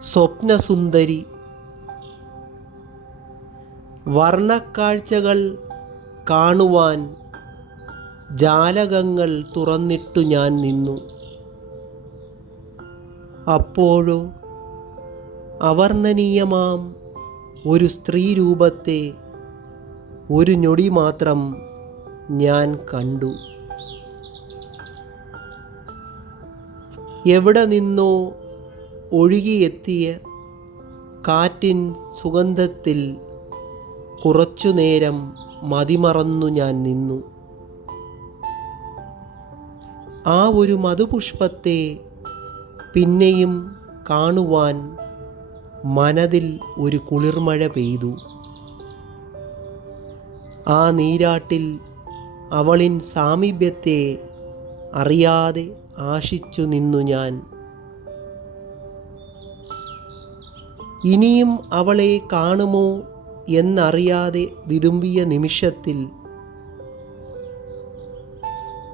സ്വപ്നസുന്ദരി. വർണക്കാഴ്ചകൾ കാണുവാൻ ജാലകങ്ങൾ തുറന്നിട്ടു ഞാൻ നിന്നു. അപ്പോഴോ അവർണനീയമാം ഒരു സ്ത്രീ രൂപത്തെ ഒരു ഞൊടി മാത്രം ഞാൻ കണ്ടു. എവിടെ നിന്നോ ഒഴുകിയെത്തിയ കാറ്റിൻ സുഗന്ധത്തിൽ കുറച്ചു നേരം മതിമറന്നു ഞാൻ നിന്നു. ആ ഒരു മധുപുഷ്പത്തെ പിന്നെയും കാണുവാൻ മനതിൽ ഒരു കുളിർമഴ പെയ്തു. ആ നീരാട്ടിൽ അവളിൻ സാമീപ്യത്തെ അറിയാതെ ആശിച്ചു നിന്നു ഞാൻ. ഇനിയും അവളെ കാണുമോ എന്നറിയാതെ വിതുമ്പിയ നിമിഷത്തിൽ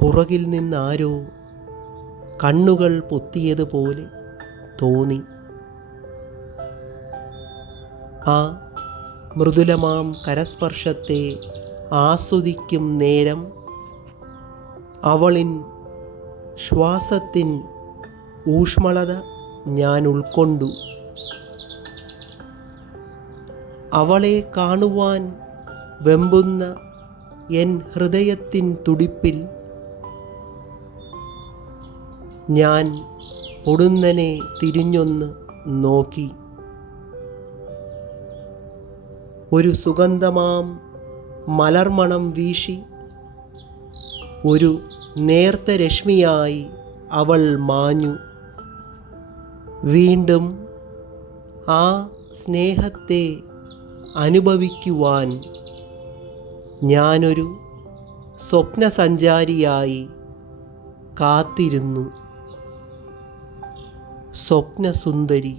പുറകിൽ നിന്നാരോ കണ്ണുകൾ പൊത്തിയതുപോലെ തോന്നി. ആ മൃദുലമാം കരസ്പർശത്തെ ആസ്വദിക്കും നേരം അവളിൻ ശ്വാസത്തിൻ ഊഷ്മളത ഞാൻ ഉൾക്കൊണ്ടു. അവളെ കാണുവാൻ വെമ്പുന്ന എൻ ഹൃദയത്തിൻ തുടിപ്പിൽ ഞാൻ പൊടുന്നനെ തിരിഞ്ഞൊന്ന് നോക്കി. ഒരു സുഗന്ധമാം മലർമണം വീശി ഒരു നേർത്ത രശ്മിയായി അവൾ മാഞ്ഞു. വീണ്ടും ആ സ്നേഹത്തെ അനുഭവിക്കുവാൻ ഞാനൊരു സ്വപ്നസഞ്ചാരിയായി കാത്തിരുന്നു. സ്വപ്നസുന്ദരി